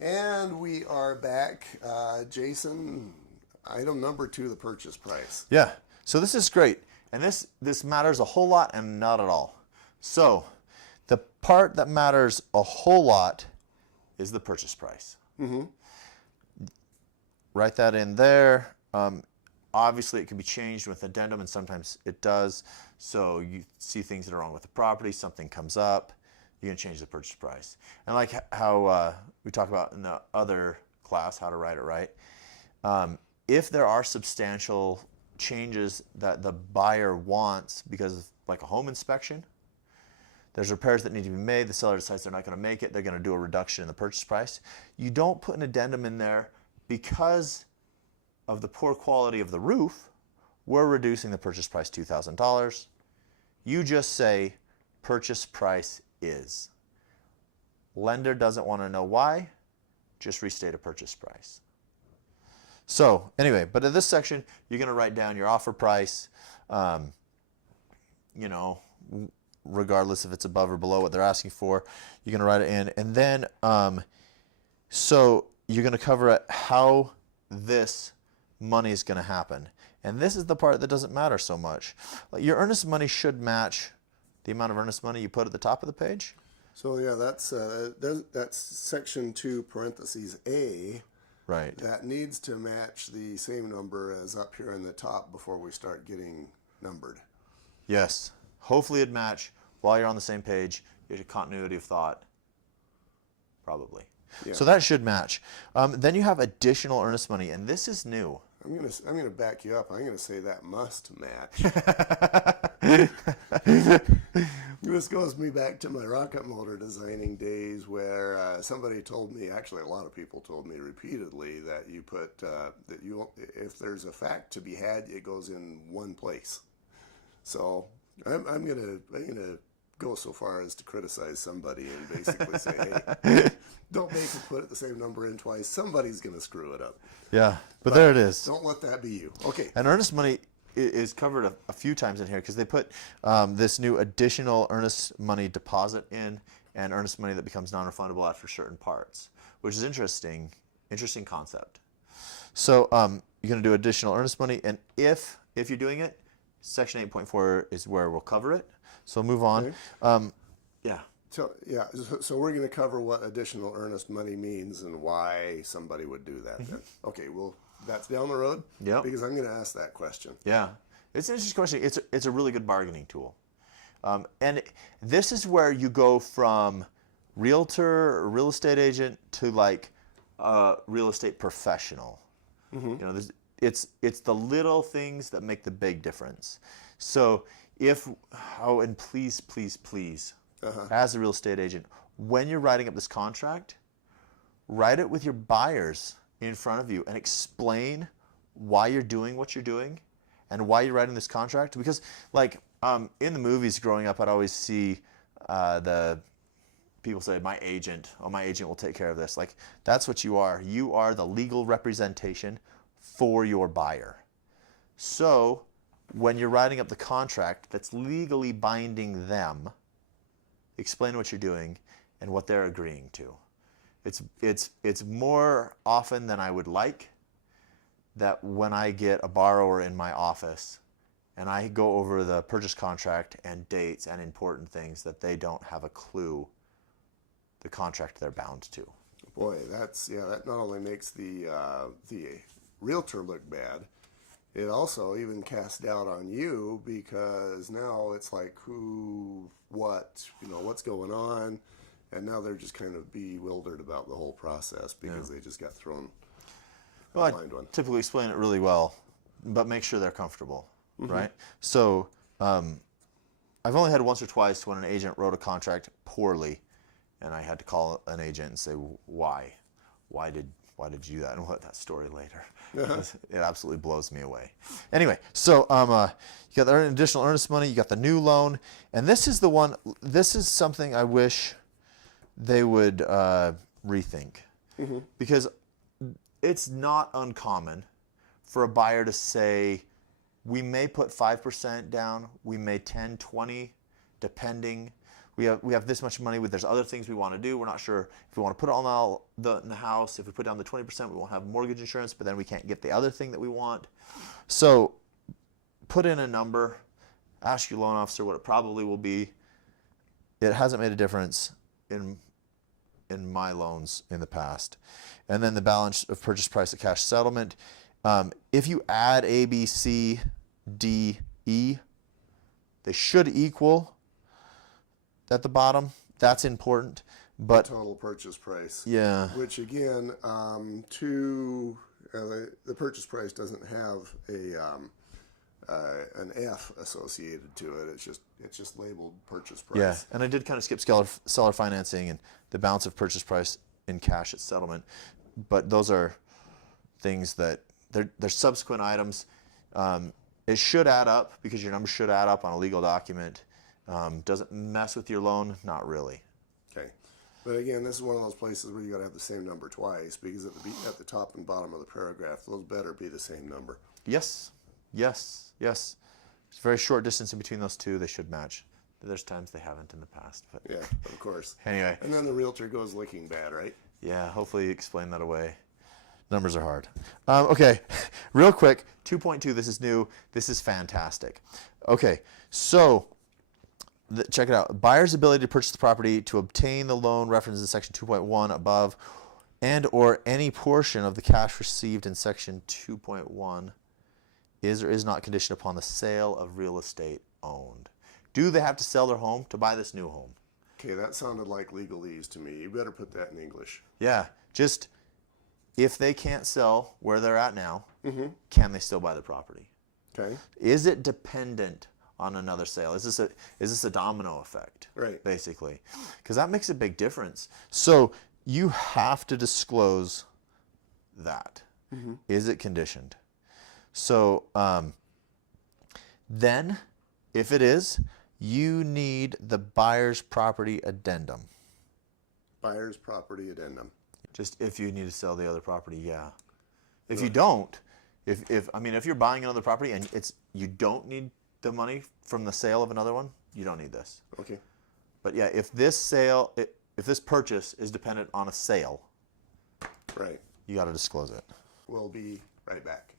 And we are back. Jason, item number 2, the purchase price. Yeah, so this is great. And this matters a whole lot and not at all. So the part that matters a whole lot is the purchase price. Mm-hmm. Write that in there. Obviously, it can be changed with addendum, and sometimes it does. So you see things that are wrong with the property, something comes up, you're going to change the purchase price. And like how we talked about in the other class, how to write it right, if there are substantial changes that the buyer wants because of like a home inspection, there's repairs that need to be made, the seller decides they're not going to make it, they're going to do a reduction in the purchase price. You don't put an addendum in there because of the poor quality of the roof, we're reducing the purchase price $2,000. You just say purchase price is. Lender doesn't want to know why, just restate a purchase price. So anyway, but in this section, you're going to write down your offer price, regardless if it's above or below what they're asking for, you're going to write it in. And then, so you're going to cover how this money is going to happen. And this is the part that doesn't matter so much. Like your earnest money should match the amount of earnest money you put at the top of the page. So yeah, that's section 2, parentheses A. Right. That needs to match the same number as up here in the top before we start getting numbered. Yes. Hopefully it'd match while you're on the same page. You have continuity of thought. Probably. Yeah. So that should match. Then you have additional earnest money, and this is new. I'm gonna back you up. I'm gonna say that must match. This goes me back to my rocket motor designing days, where somebody told me, actually a lot of people told me repeatedly, that you put that you, if there's a fact to be had, it goes in one place. So I'm gonna go so far as to criticize somebody and basically say, hey, don't make it put the same number in twice. Somebody's going to screw it up. Yeah, but there it is. Don't let that be you. Okay. And earnest money is covered a few times in here because they put this new additional earnest money deposit in and earnest money that becomes non-refundable after certain parts, which is interesting concept. So you're going to do additional earnest money, and if you're doing it, section 8.4 is where we'll cover it. So move on. Okay. Yeah. So we're going to cover what additional earnest money means and why somebody would do that. Then. Okay. Well, that's down the road. Yeah. Because I'm going to ask that question. Yeah. It's an interesting question. It's a really good bargaining tool, and this is where you go from realtor or real estate agent to like real estate professional. Mm-hmm. It's the little things that make the big difference. So and please, as a real estate agent, when you're writing up this contract, write it with your buyers in front of you and explain why you're doing what you're doing and why you're writing this contract. Because like in the movies growing up, I'd always see the people say, my agent will take care of this. Like that's what you are. You are the legal representation for your buyer. So when you're writing up the contract that's legally binding them, explain what you're doing and what they're agreeing to. It's more often than I would like that when I get a borrower in my office and I go over the purchase contract and dates and important things, that they don't have a clue the contract they're bound to. Boy, that not only makes the realtor look bad, it also even casts doubt on you, because now it's like what's going on, and now they're just kind of bewildered about the whole process because they just got thrown a blind one. Typically explain it really well, but make sure they're comfortable, right? So I've only had once or twice when an agent wrote a contract poorly, and I had to call an agent and say, why did you do that? And we'll let that story later. It absolutely blows me away. Anyway, so you got the additional earnest money, you got the new loan, and this is something I wish they would rethink. Because it's not uncommon for a buyer to say, we may put 5% down, we may 10, 20, depending. we have this much money. There's other things we want to do. We're not sure if we want to put it all in the house. If we put down the 20%, we won't have mortgage insurance, but then we can't get the other thing that we want. So put in a number, ask your loan officer what it probably will be. It hasn't made a difference in my loans in the past. And then the balance of purchase price at cash settlement. If you add A, B, C, D, E, they should equal at the bottom. That's important. But the total purchase price. Yeah. Which again, the purchase price doesn't have an F associated to it. It's just labeled purchase price. Yeah, and I did kind of skip seller financing and the balance of purchase price in cash at settlement, but those are things that they're subsequent items. It should add up because your numbers should add up on a legal document. Does it mess with your loan? Not really. Okay, but again, this is one of those places where you got to have the same number twice because at the top and bottom of the paragraph, those better be the same number. Yes, yes, yes. It's a very short distance in between those two. They should match. There's times they haven't in the past. But yeah, of course. Anyway. And then the realtor goes looking bad, right? Yeah, hopefully you explain that away. Numbers are hard. Okay, real quick, 2.2, this is new. This is fantastic. Okay, so check it out. Buyer's ability to purchase the property to obtain the loan referenced in section 2.1 above and or any portion of the cash received in section 2.1 is or is not conditioned upon the sale of real estate owned. Do they have to sell their home to buy this new home? Okay, that sounded like legalese to me. You better put that in English. Yeah, just if they can't sell where they're at now, can they still buy the property? Okay. Is it dependent on another sale? Is this a domino effect? Right. Basically, because that makes a big difference. So you have to disclose that. Is it conditioned? So then, if it is, you need the buyer's property addendum. Buyer's property addendum. Just if you need to sell the other property, yeah. If you don't, if you're buying another property and you don't need the money from the sale of another one, you don't need this. Okay. But yeah, if this purchase is dependent on a sale, right, you got to disclose it. We'll be right back.